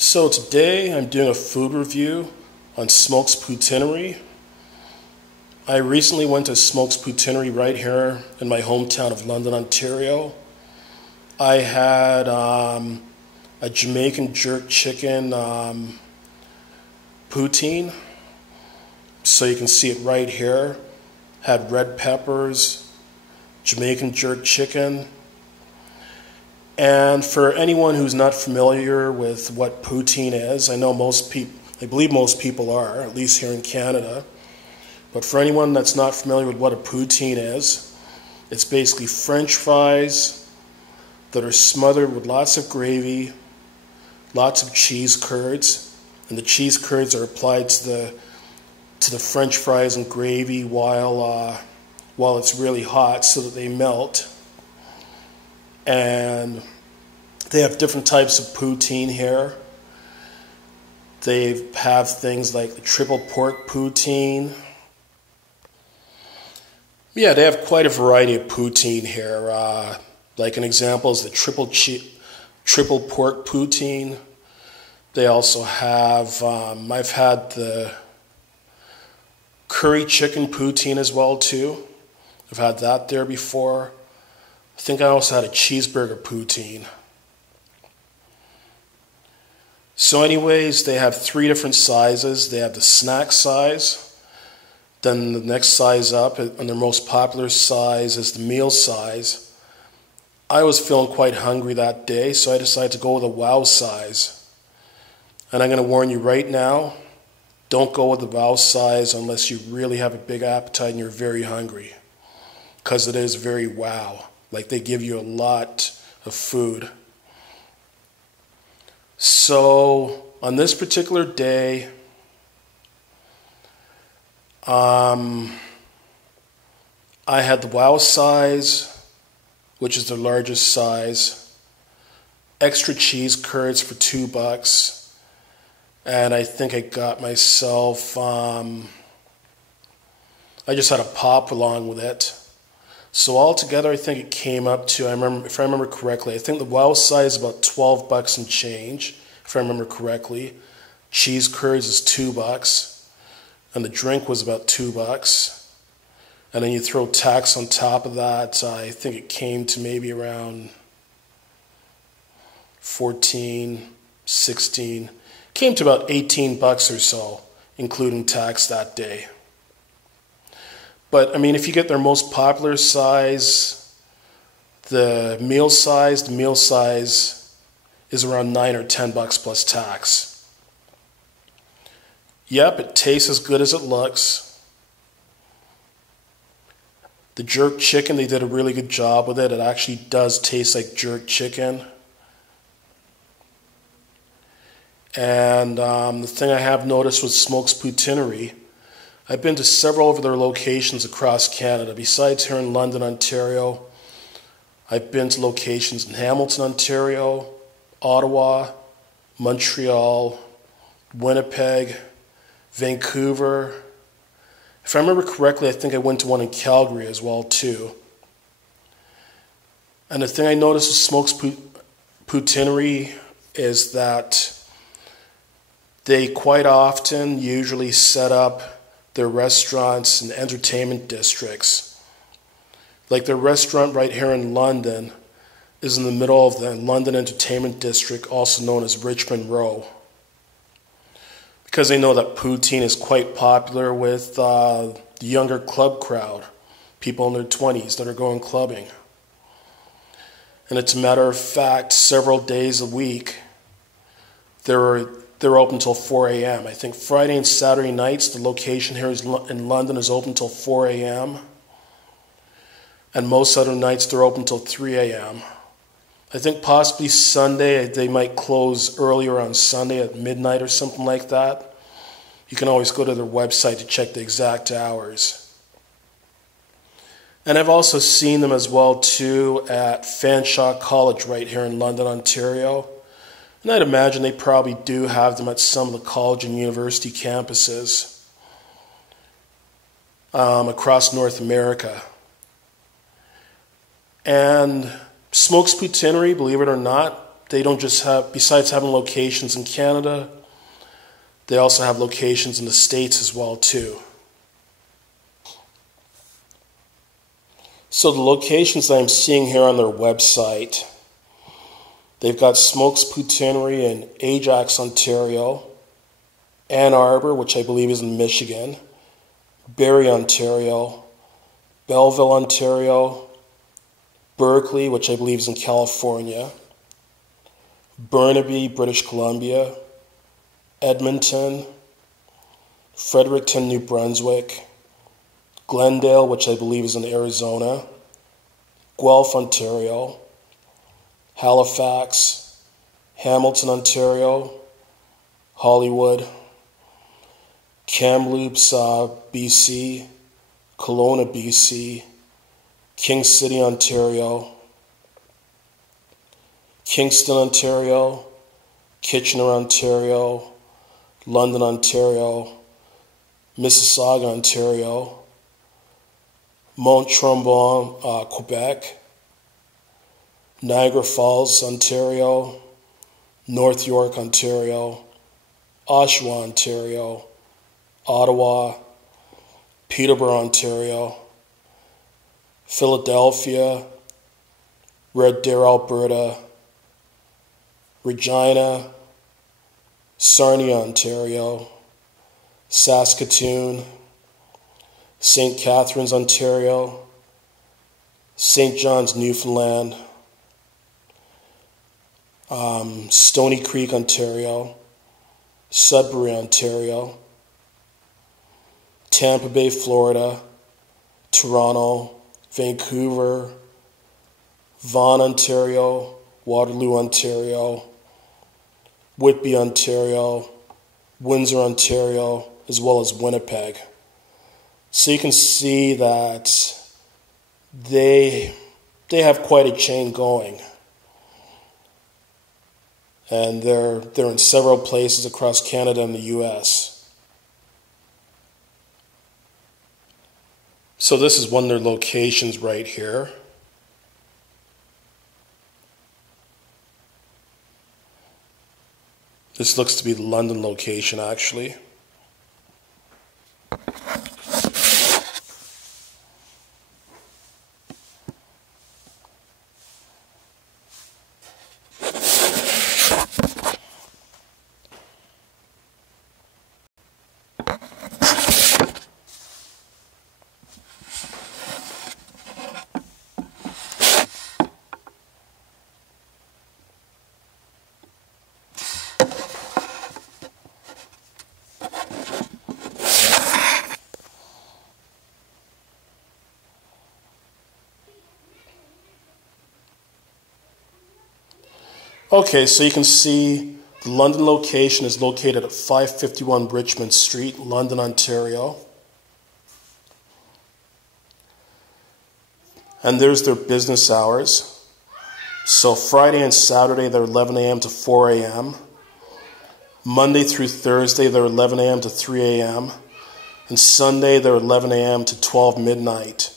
So today I'm doing a food review on Smokes Poutinerie. I recently went to Smokes Poutinerie right here in my hometown of London, Ontario. I had a Jamaican jerk chicken poutine. So you can see it right here. Had red peppers, Jamaican jerk chicken. And for anyone who's not familiar with what poutine is, I believe most people are, at least here in Canada. But for anyone that's not familiar with what a poutine is, it's basically French fries that are smothered with lots of gravy, lots of cheese curds, and the cheese curds are applied to the French fries and gravy while it's really hot so that they melt. And they have different types of poutine here. They have things like the triple pork poutine. Yeah, they have quite a variety of poutine here. Like an example is the triple pork poutine. They also have, I've had the curry chicken poutine as well too. I've had that there before. I think I also had a cheeseburger poutine. So anyways, they have three different sizes. They have the snack size, then the next size up, and their most popular size is the meal size. I was feeling quite hungry that day, so I decided to go with a wow size. And I'm going to warn you right now, don't go with the wow size unless you really have a big appetite and you're very hungry, because it is very wow. Like, they give you a lot of food. So on this particular day, I had the wow size, which is the largest size, extra cheese curds for $2, and I think I got myself, I just had a pop along with it. So altogether, I think it came up to, if I remember correctly, I think the wow size is about $12 and change, if I remember correctly. Cheese curds is $2, and the drink was about $2. And then you throw tax on top of that, I think it came to maybe around 14, 16, came to about $18 or so, including tax that day. But, I mean, if you get their most popular size, the meal size is around $9 or $10 plus tax. Yep, it tastes as good as it looks. The jerk chicken, they did a really good job with it. It actually does taste like jerk chicken. And the thing I have noticed with Smokes Poutinerie, I've been to several of their locations across Canada. Besides here in London, Ontario, I've been to locations in Hamilton, Ontario, Ottawa, Montreal, Winnipeg, Vancouver. If I remember correctly, I think I went to one in Calgary as well too. And the thing I noticed with Smokes Poutinerie is that they quite often usually set up their restaurants and entertainment districts. Like their restaurant right here in London is in the middle of the London Entertainment District, also known as Richmond Row. Because they know that poutine is quite popular with the younger club crowd, people in their 20s that are going clubbing. And it's a matter of fact, several days a week, they're open until 4 a.m. I think Friday and Saturday nights, the location here in London is open until 4 a.m. And most other nights, they're open until 3 a.m. I think possibly Sunday, they might close earlier on Sunday at midnight or something like that. You can always go to their website to check the exact hours. And I've also seen them as well, too, at Fanshawe College right here in London, Ontario. And I'd imagine they probably do have them at some of the college and university campuses across North America. And Smokes Poutinerie, believe it or not, they don't just have, besides having locations in Canada, they also have locations in the States as well too. So the locations I'm seeing here on their website, they've got Smokes Poutinerie in Ajax, Ontario, Ann Arbor, which I believe is in Michigan, Barrie, Ontario, Belleville, Ontario, Berkeley, which I believe is in California, Burnaby, British Columbia, Edmonton, Fredericton, New Brunswick, Glendale, which I believe is in Arizona, Guelph, Ontario, Halifax, Hamilton, Ontario, Hollywood, Kamloops, BC, Kelowna, BC, King City, Ontario, Kingston, Ontario, Kitchener, Ontario, London, Ontario, Mississauga, Ontario, Mont Tremblant, Quebec, Niagara Falls, Ontario, North York, Ontario, Oshawa, Ontario, Ottawa, Peterborough, Ontario, Philadelphia, Red Deer, Alberta, Regina, Sarnia, Ontario, Saskatoon, St. Catharines, Ontario, St. John's, Newfoundland, Stony Creek, Ontario, Sudbury, Ontario, Tampa Bay, Florida, Toronto, Vancouver, Vaughan, Ontario, Waterloo, Ontario, Whitby, Ontario, Windsor, Ontario, as well as Winnipeg. So you can see that they have quite a chain going. And they're in several places across Canada and the US. So this is one of their locations right here. This looks to be the London location, actually. Okay, so you can see the London location is located at 551 Richmond Street, London, Ontario. And there's their business hours. So Friday and Saturday, they're 11 a.m. to 4 a.m. Monday through Thursday, they're 11 a.m. to 3 a.m. And Sunday, they're 11 a.m. to 12 midnight.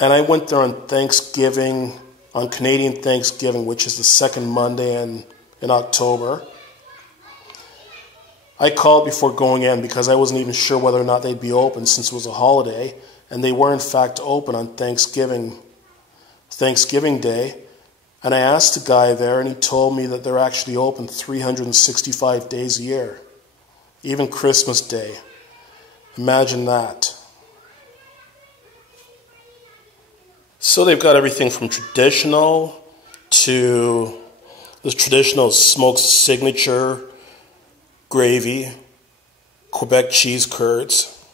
And I went there on Thanksgiving, on Canadian Thanksgiving, which is the second Monday in October. I called before going in because I wasn't even sure whether or not they'd be open since it was a holiday, and they were in fact open on Thanksgiving Day. And I asked the guy there, and he told me that they're actually open 365 days a year, even Christmas Day. Imagine that. So they've got everything from traditional to the traditional smoked signature gravy, Quebec cheese curds,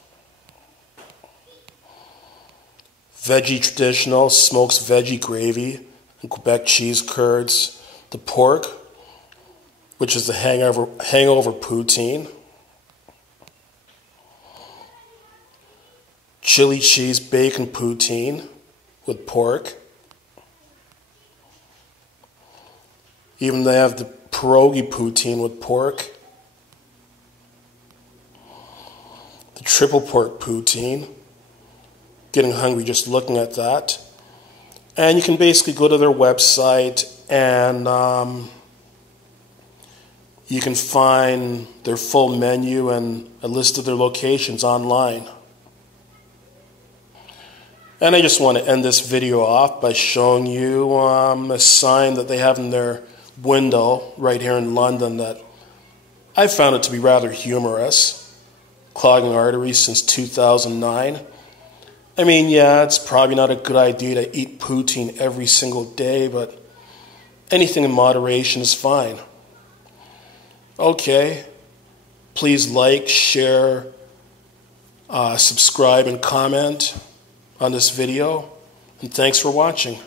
veggie traditional, smokes veggie gravy, and Quebec cheese curds, the pork, which is the hangover poutine, chili cheese bacon poutine with pork. Even they have the pierogi poutine with pork, the triple pork poutine. Getting hungry just looking at that. And you can basically go to their website and you can find their full menu and a list of their locations online. And I just want to end this video off by showing you a sign that they have in their window right here in London that I found it to be rather humorous. Clogging arteries since 2009. I mean, yeah, it's probably not a good idea to eat poutine every single day, but anything in moderation is fine. Okay, please like, share, subscribe, and comment on this video, and thanks for watching.